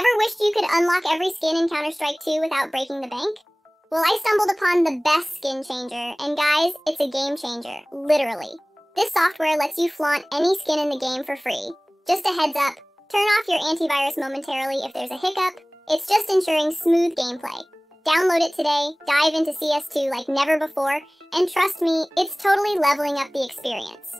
Ever wished you could unlock every skin in Counter-Strike 2 without breaking the bank? Well, I stumbled upon the best skin changer, and guys, it's a game changer, literally. This software lets you flaunt any skin in the game for free. Just a heads up, turn off your antivirus momentarily if there's a hiccup. It's just ensuring smooth gameplay. Download it today, dive into CS2 like never before, and trust me, it's totally leveling up the experience.